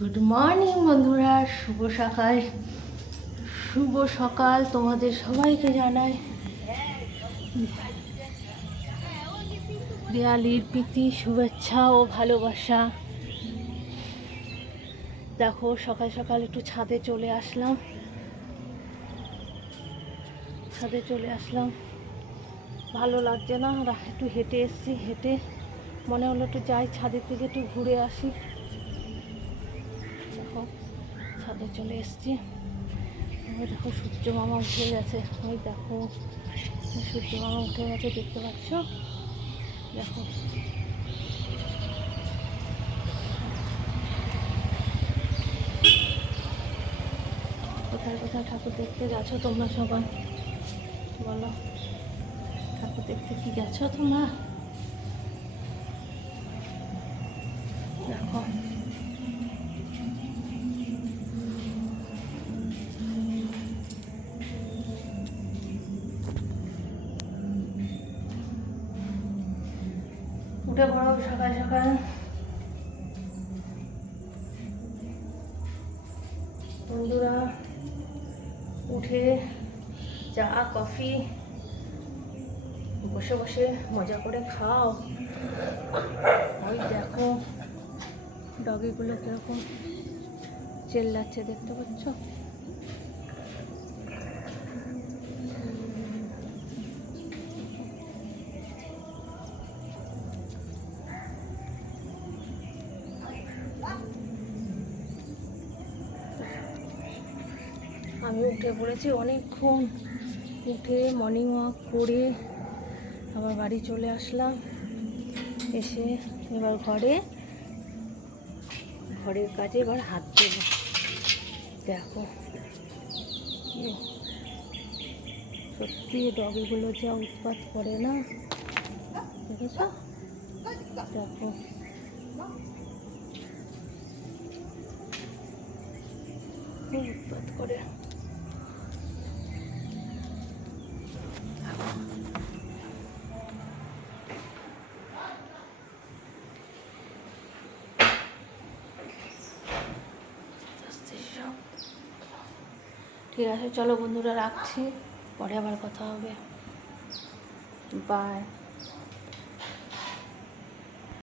Good morning বন্ধুরা, শুভ সকাল তোমাদের সবাইকে জানাই দিওয়ালির প্রীতি, শুভেচ্ছা ও ভালোবাসা। দেখো সকাল সকাল একটু ছাদে চলে আসলাম, ভালো লাগছে না, একটু হেঁটে এসেছি। হেঁটে মনে হলো একটু যাই ছাদের থেকে একটু ঘুরে আসি। দেখো ছাদে চলে এসেছি। ওই দেখো সূর্য মামা উঠে গেছে, ওই দেখো সূর্য মামা উঠে গেছে, দেখতে পাচ্ছ? দেখো কোথায় কোথায় ঠাকুর দেখতে গেছো তোমরা সবাই বলো? ঠাকুর দেখতে কি গেছো তোমরা? দেখো উঠে পড়ো সকাল সকাল। বন্ধুরা উঠে চা কফি বসে বসে মজা করে খাও। ওই দেখো ডগিগুলো কিরকম চেল্লাচ্ছে, দেখতে পাচ্ছ? আমি উঠে পড়েছি অনেকক্ষণ, উঠে মর্নিং ওয়াক করে আবার বাড়ি চলে আসলাম। এসে এবার ঘরের কাজে এবার হাত দেবো। দেখো সত্যি ডগিগুলো যা উৎপাত করে না, দেখেছ? দেখো খুব উৎপাত করে। ঠিক আছে চলো বন্ধুরা, রাখছি, পরে আবার কথা হবে। বাই।